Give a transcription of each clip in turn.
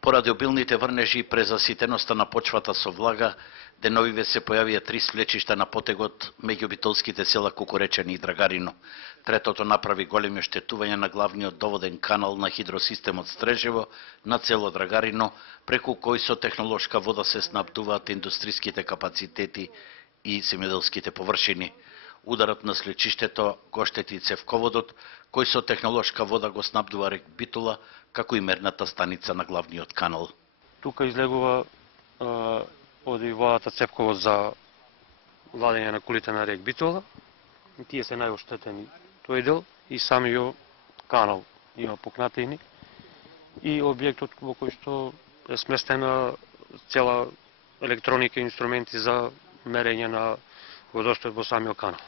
Поради обилните врнежи и презаситеноста на почвата со влага, деновиве се појавија 3 свлечишта на потегот меѓу битолските села Кукуречани и Драгарино. Третото направи големи оштетувања на главниот доводен канал на хидросистемот Стрежево на цело Драгарино, преку кој со технолошка вода се снабдуваат индустриските капацитети и земјоделските површини. Ударот на свлечиштето го оштети цевководот, кој со технолошка вода го снабдува рек Битола, како и мерната станица на главниот канал. Тука излегува оди водата цевковод за владење на кулите на рек Битола. Тие се најоштетени тој дел и самиот канал има пукнатини и објектот во кој што е сместена цела електроника и инструменти за мерење на водостојот во самиот канал.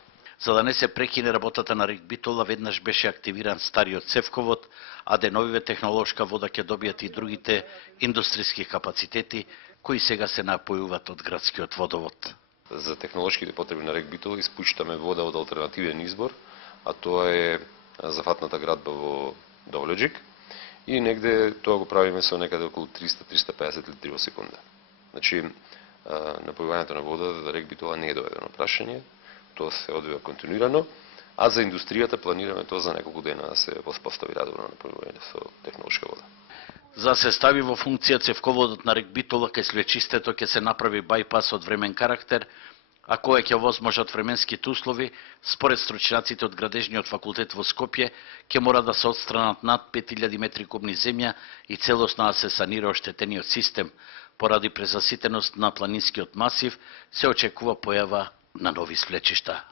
За да не се прекине работата на рек Битола, веднаш беше активиран стариот цевковод, а деновиве технолошка вода ќе добијат и другите индустријски капацитети, кои сега се напојуваат од градскиот водовод. За технолошките потреби на рек Битола испуштаме вода од алтернативен избор, а тоа е зафатната градба во Довлеџик и негде тоа го правиме со некаде околу 300-350 литри во секунда. Значи, напојувањето на вода за рек Битола не е доведено прашање, тоа се одвива континуирано, а за индустријата планираме тоа за неколку дена да се воспостави редовно напојување со технолошка вода. За се стави во функција цевководот на рек Битола кај свлечистето ќе се направи бајпас од времен карактер, а кој ќе возможат временските услови, според стручњаците од Градежниот факултет во Скопје, ќе мора да се отстранат над 5000 метри кубни земја и целосно да се санира оштетениот систем. Поради презаситеност на планинскиот масив, се очекува појава на нови свлечишта.